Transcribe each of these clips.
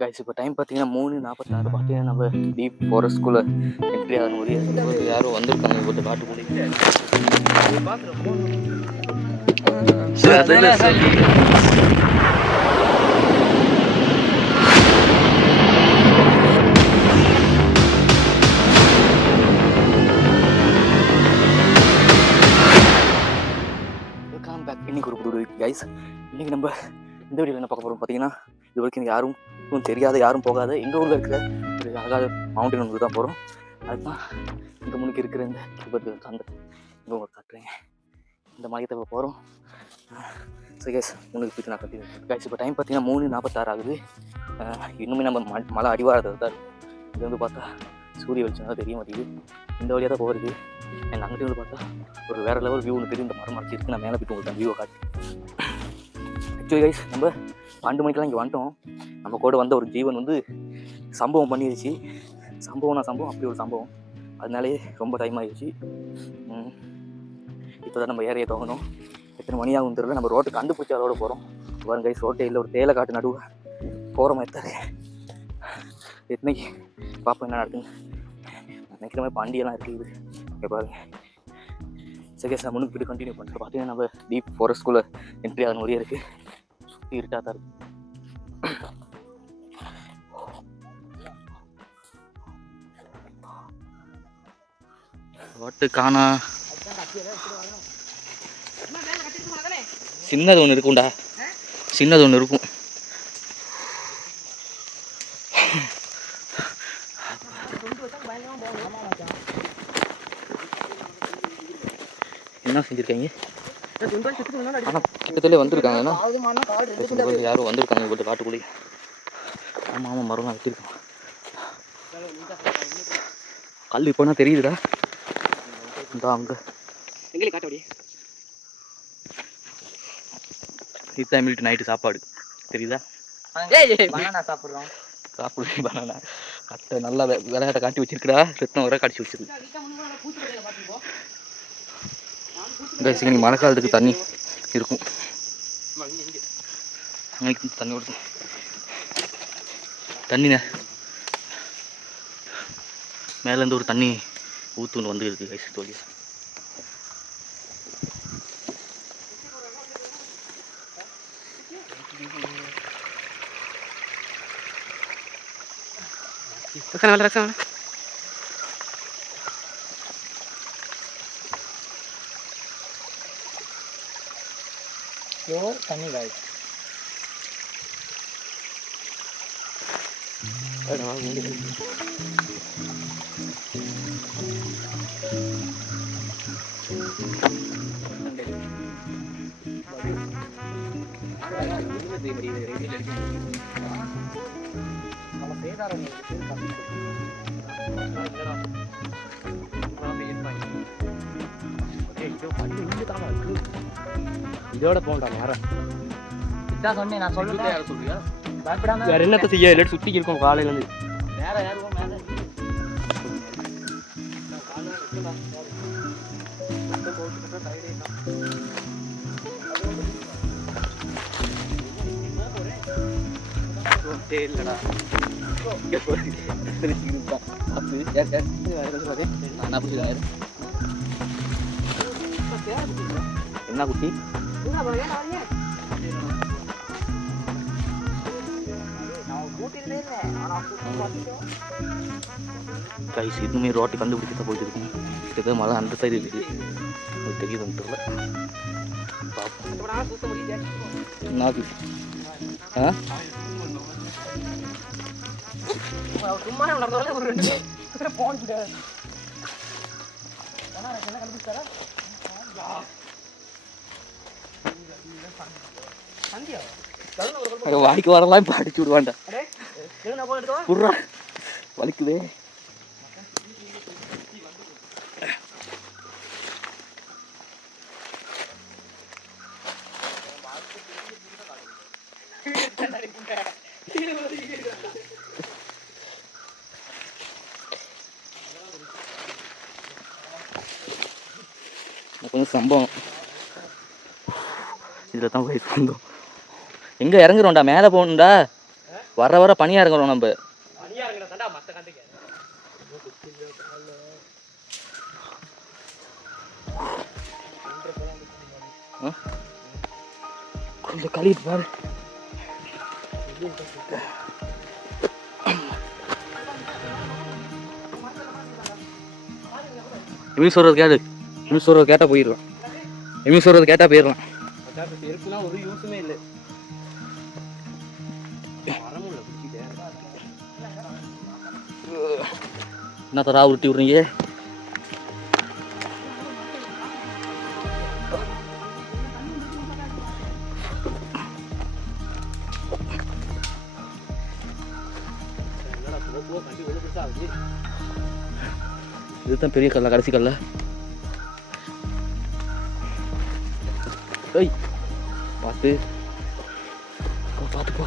Guys இப்போ time பார்த்தீங்கன்னா 3:46 பார்த்தீங்கன்னா நம்ம டீப் ஃபாரஸ்ட்குள்ளே என்ட்ரி ஆகணும். ஒரு யாரோ வந்திருக்காங்க இவர்கிட்ட காட்டுக்குள்ளே வெல்கம் பேக். இன்னைக்கு ஒரு புது கைஸ். இன்னைக்கு நம்ம இந்த வீடியோவில் என்ன பார்க்க போகிறோம் பார்த்தீங்கன்னா, இது வரைக்கும் யாரும் தெரியாத யாரும் போகாத எங்கள் ஊரில் இருக்கிற ஒரு அழகாத மவுண்டன் ஒன்று தான் போகிறோம். அதுதான் இங்கே முன்னுக்கு இருக்கிற இந்த விபத்து அந்த இங்கே உங்களுக்கு காட்டுறேன். இந்த மையத்தை போகிறோம். சரி கைஸ், முன்னுக்கு போய்ட்டு நான் கட்டி கைஸ். இப்போ டைம் பார்த்தீங்கன்னா 3:46 ஆகுது. இன்னுமே நம்ம மழை அடிவாரத்தில் தான் இருக்கும். இது வந்து பார்த்தா சூரிய வெளிச்சம் தான் தெரிய மாட்டேங்குது. இந்த வழியாக தான் போகிறது. என் அங்கிட்ட வந்து பார்த்தா ஒரு வேறு லெவல் வியூ ஒன்று தெரியும். இந்த மரம் மறைச்சி இருக்குது. நான் மேலே போய்ட்டு உங்களுக்கு வியூவை காட்டு. ஆக்சுவலி கைஸ், நம்ம 2 மணிக்கெலாம் இங்கே வந்துட்டோம். நம்ம கூட வந்த ஒரு ஜீவன் வந்து சம்பவம் பண்ணிடுச்சு. சம்பவம் அப்படி ஒரு சம்பவம். அதனாலே ரொம்ப டைம் ஆகிடுச்சு. இப்போ தான் நம்ம ஏரியை தோங்கணும். எத்தனை மணி ஆகும் தெரியல. நம்ம ரோட்டு கண்டுபிடிச்சி அதோட போகிறோம். பாருங்க கைஸ், ரோட்டே இல்லை, ஒரு தேயிலை காட்டு நடுவு போகிற மாதிரி தான் இருக்கு. எத்தனைக்கு பார்ப்போம் என்ன நடக்குன்னு. நினைக்கிற மாதிரி பாண்டியெல்லாம் இருக்குது இங்கே பாருங்க. சரி சார், முன்னுக்கு போய்ட்டு கண்டினியூ பண்ணுறோம். பார்த்தீங்கன்னா நம்ம டீப் ஃபாரஸ்ட்குள்ளே என்ட்ரி ஆகணும். வழியாக இருக்குது. சுற்றி இருட்டாக தான் இருக்குது. வாட்டு காணா சின்னது ஒன்று இருக்கும்டா, சின்னது ஒன்று இருக்கும். என்ன செஞ்சுருக்காங்க? ஆனால் பக்கத்துலேயே வந்திருக்காங்க. யாரும் வந்திருக்காங்க இவர்கிட்ட காட்டுக்குள்ளே. ஆமாம் மரம்லாம் வெட்டிருக்காங்க. கல் இப்போனா தெரியுதுடா. இந்த அங்கே எங்கே காட்ட இதுதான் மில்ட்டு நைட்டு சாப்பாடு தெரியுதா? சாப்பிட்றோம். சாப்பிடு பனானா கட்டை நல்லா விளையாட்டை காட்டி வச்சிருக்குடா. ரத்தம் வர காட்டி வச்சிருக்கு. இந்த மழைக்காலத்துக்கு தண்ணி இருக்கும். அன்னைக்கு தண்ணி கொடுக்கும். தண்ணிண்ணே மேலேருந்து ஒரு தண்ணி ஊற்றுன்னு வந்து இருக்குது கைஸ். தோழி ரசம் प्योर तनी गाइस. இதோட போண்டா நேரம் இதான் சொன்னேன். நான் சொல்லுறேன். யாரை சொல்றியா? பயப்படாம வேற என்னத்த செய்ய? இல்ல சுத்தி இருக்கும் காலையில இருந்து. நேர ஏறுவோம் மேல. இல்லடா இங்க போறீங்க. அப்படி யார் நான் புரியுதா? என்ன குட்டி கைஸ், இன்னுமே ரோட்டை கண்டுபிடிக்க போயிட்டு இருக்கும். கிட்டத்தட்ட மழை அந்த சைடு இருக்குது. தெரியுதுன்னு தெரியல. வாய்க்கு வரலாம் இப்போ அடிச்சு விடுவான்டா. புர்றா வலிக்குதே. கொஞ்சம் சம்பவம் இதில் தான் போய் வந்தோம். எங்கே இறங்குறோம்டா? மேலே போகணும்டா. வர வர பனியாக இருக்கிறோம் நம்ம. கொஞ்சம் கழிட்டு பாரு. சொல்றது கேட்டு சொல்றது கேட்டா போயிடலாம். சொல்றது கேட்டா போயிடலாம். ஒரு யூஸுமே இல்லை. என்ன தரா உருட்டி விடுறீங்க? இதுதான் பெரிய கல்லா, கடைசி கல்ல. பார்த்து பார்த்து போ.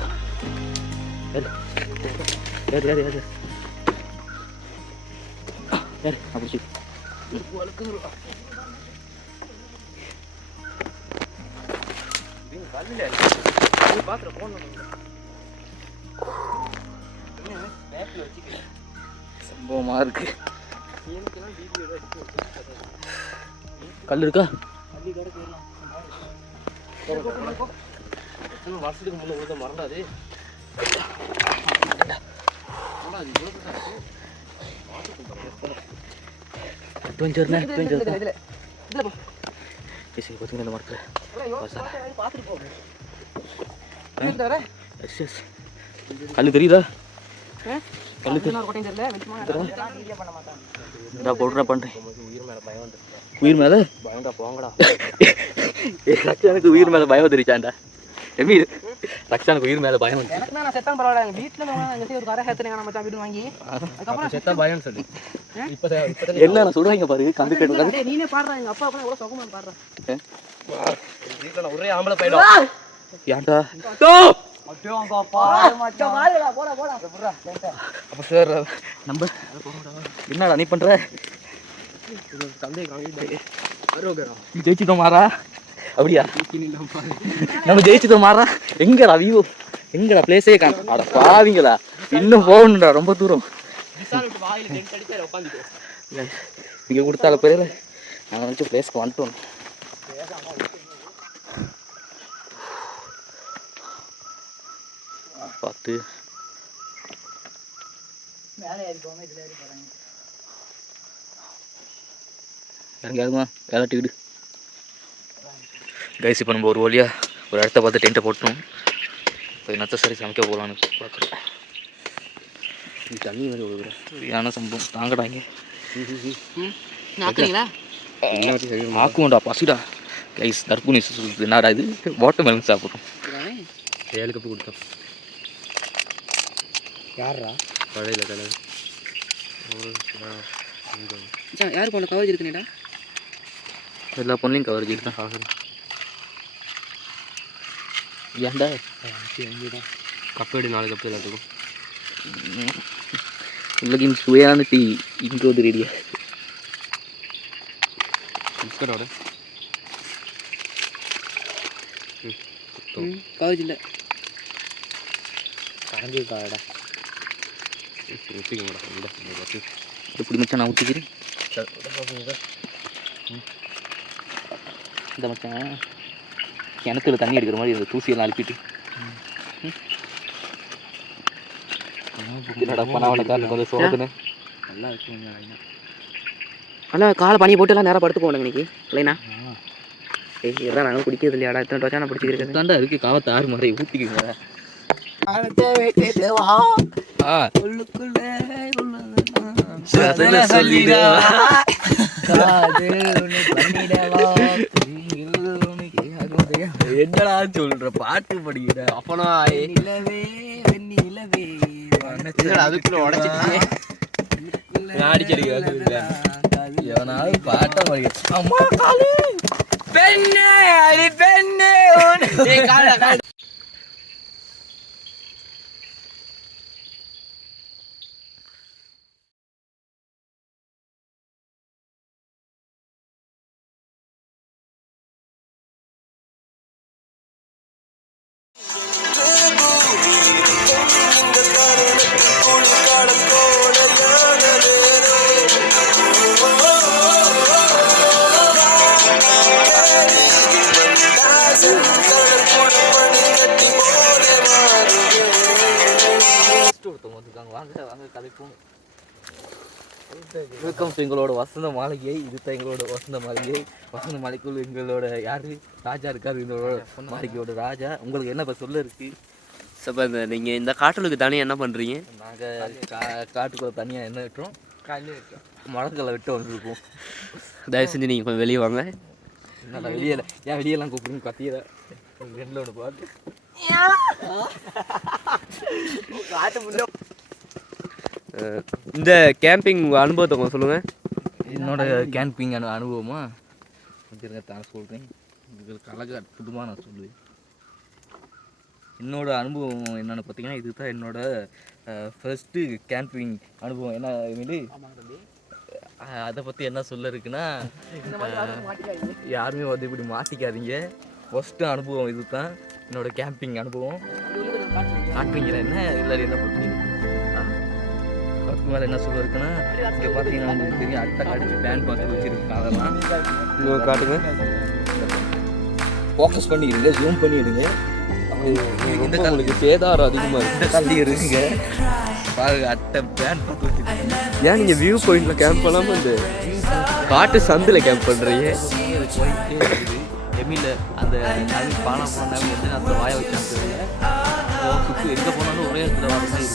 அப்படி சம்பவமா இருக்கு. கல் இருக்கா? வருஷத்துக்கு முன்னே மறந்தாது. கல்லு தெரியுதா? உயிர் மேல பயம்டா. போங்கடா. ரக்ஷானுக்கு உயிர் மேல பயம் தெரிச்சாண்டா. ரக்ஷானுக்கு உயிர் மேல பயம் வந்து என்ன சொல்றாங்க பாரு. நீனே பாடுற. எங்க அப்பா எவ்வளவு சுகமா பாடுறேன். ஒரே ஆம்பளை பையன். ஏன்டா என்னடா நீ பண்ற? ஜெயிச்சுட்டோம் மாறா. அப்படியா? நம்ம ஜெயிச்சுட்டோம் மாறா. எங்கடா வியூ? எங்கடா பிளேஸே காணோம். அட பாவிங்களா, இன்னும் போகணும்டா, ரொம்ப தூரம். இங்க கொடுத்தால பேரு நாங்கள் வந்து பிளேஸ்க்கு வந்துட்டோம். பார்த்து இறங்க வேலைட்டிக்கிடு கைஸ். இப்போ நம்ம ஒரு வழியாக ஒரு இடத்த பார்த்து டென்ட்டை போட்டோம். இப்போ என்னத்த சரி சமைக்க போகலான்னு பார்க்குறேன். தண்ணி மாதிரி ஒரு சரியான சம்பவம். தாங்கடாங்க ஆக்குவோண்டா, பசிடா கைஸ். தர்பூனி என்னடா இது? வாட்டர் மெலன் சாப்பிட்றோம். 7 கப்பு கொடுத்தோம். யாரா கடையில் கடை யாருக்கு ஒன்று கவரேஜ் இருக்குனேடா? எல்லா பொண்ணையும் கவரேஜ் இருக்கு தான். ஏன்டா கப்பு எடு, 4 கப்பு எல்லாத்துக்கும். உலகின் சுவையான டீ இங்கோது ரெடியா. பிஸ்கட்டோட கவரேஜ் இல்லை. கரைஞ்சி காடா எப்படி மச்சான்? நான் ஊற்றிக்கிறேன். இந்த மச்சான் கிணத்துல தண்ணி எடுக்கிற மாதிரி இந்த தூசியெல்லாம் அழுப்பிட்டு கொஞ்சம் சோதனை நல்லா இருக்குங்க. நல்லா காலை பனியை போட்டு எல்லாம் நேரம் படுத்து போகணும் இன்னைக்கு இல்லைண்ணா. இதெல்லாம் நாங்கள் குடிக்கிறது இல்லையாடா. இத்தனை வருஷம் நான் பிடிச்சிக்கிறேன். தாண்டா இருக்கு காவத்தை 6 மாதிரி ஊற்றிக்குங்க. என்னடா சொல்ற? பாட்டு படிக்கிற அப்பனா அதுக்குள்ள உடச்சிட்டு எவனாவது பாட்டை படிக்க. அம்மா காலு பெண்ணே அடி பெண்ணே. ஒருத்தவங்க வந்துருக்காங்க. வாங்க வாங்க கதைப்போம். வெல்கம் டு எங்களோட வசந்த மாளிகை. இதுதான் எங்களோட வசந்த மாளிகை. வசந்த மாளிகைக்குள் எங்களோட யாரு ராஜா இருக்காரு. எங்களோட மாளிகையோட ராஜா. உங்களுக்கு என்ன இப்போ சொல்ல இருக்கு? சப்பா நீங்கள் இந்த காட்டுக்கு தனியாக என்ன பண்ணுறீங்க? நாங்கள் காட்டுக்குள்ள தனியாக என்ன விட்டுறோம்? மரங்களை விட்டு வந்துருக்கோம். தயவு செஞ்சு நீங்கள் கொஞ்சம் வெளியே வாங்க. நல்லா வெளியே ஏன் வெளியெல்லாம் கூப்பிடுங்க கத்தியதை ரெண்டில் ஒன்று பார்த்து இந்த கேம்பிங் அனுபவத்தை கொஞ்சம் சொல்லுங்கள். என்னோட கேம்பிங் அனுபவமா வச்சுருங்க தான் சொல்கிறேன். உங்களுக்கு அழகாக அற்புதமாக நான் சொல்லுவேன். என்னோட அனுபவம் என்னென்னு பார்த்தீங்கன்னா இதுதான் என்னோட ஃபர்ஸ்ட்டு கேம்பிங் அனுபவம். என்ன மீது அதை பற்றி என்ன சொல்ல இருக்குன்னா, யாருமே வந்து இப்படி மாற்றிக்காதீங்க. ஃபஸ்ட்டு அனுபவம் இது தான் என்னோடய கேம்பிங் அனுபவம். காட்டுறீங்களா என்ன இல்லை என்ன பண்ணுறீங்க? அதுக்கு மேலே என்ன சொல்ல இருக்குன்னா, இங்கே பார்த்தீங்கன்னா உங்களுக்கு பெரிய அட்டை காட்டு பேன் பார்த்து வச்சுருக்கேன். அதெல்லாம் இன்னும் காட்டுங்க. ஃபோக்கஸ் பண்ணிடுங்க, ஜூம் பண்ணிடுங்க. இந்த காலுக்கு சேதாரம் அதிகமாக இருக்குது. இந்த கல்லி இருக்குங்க பாருங்க, அட்டை பேன் பார்த்து வச்சுருக்கீங்க. ஏன் நீங்கள் வியூ பாயிண்டில் கேம்ப் பண்ணாமல் இந்த காட்டு சந்தில் கேம்ப் பண்ணுறீங்க? போயிட்டே இருக்குது எமியில் அந்த நவி பானா போன வந்து அந்த வாய வச்சு சுற்றி எங்கே போனாலும் ஒரே இடத்துல வர மாதிரி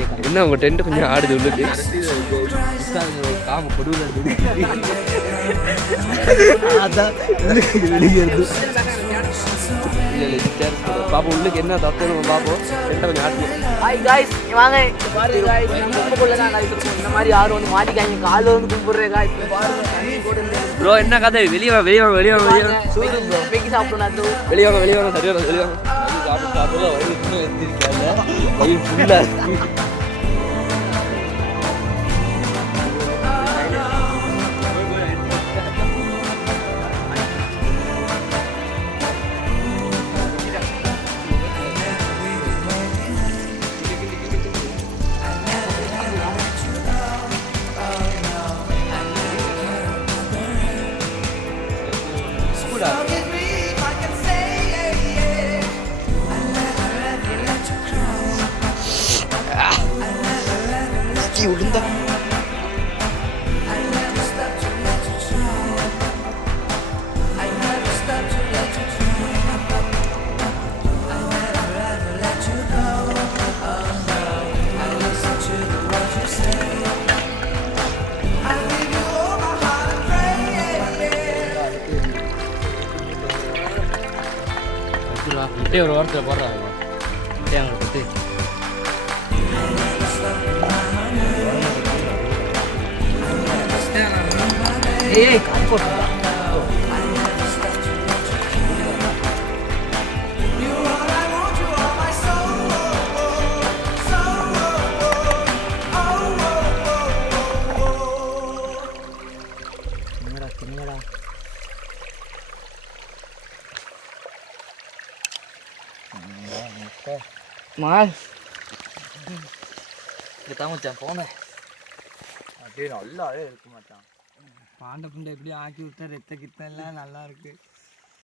இருக்கும். என்ன உங்கள் டென்ட்டு கொஞ்சம் ஆடுது உள்ளுக்கு. காம கொடுவில் அதான் வெளியே இருந்து பாப்போம் உள்ளுக்கு என்ன தப்பு பார்ப்போம். டென்ட்டை கொஞ்சம் ஆட்டு. ஹாய் காய்ஸ், வாங்க பாருங்க காய்ஸ், கும்பக்குள்ள தான் நடக்கும். இந்த மாதிரி யாரும் வந்து மாட்டிக்காங்க, காலில் வந்து கும்பிடுறேன் காய்ஸ். ப்ரோ என்ன கதை? வெளியே வாங்க வெளியே வாங்க வெளியே வாங்க வெளியே வாங்க. சூடு ப்ரோ மேக்கி சாப்பிடணும். வெளியே வாங்க வெளியே வாங்க சரியா வெளியே வாங்க. சாப்பிட வயிறு இன்னும் எழுந்திருக்காங்க. வயிறு ஃபுல்லாக இருக்கு. விழுந்தா ஒரு வாரத்தில் போடுறாங்க பற்றி ஏய் கம்ஃபர்ட் மச்சான் போனேன் அப்படியே நல்லாவே இருக்க மாட்டான். பாண்டை புண்டை எப்படி ஆக்கி விட்டா ரத்த கித்தம் எல்லாம் நல்லா இருக்கு.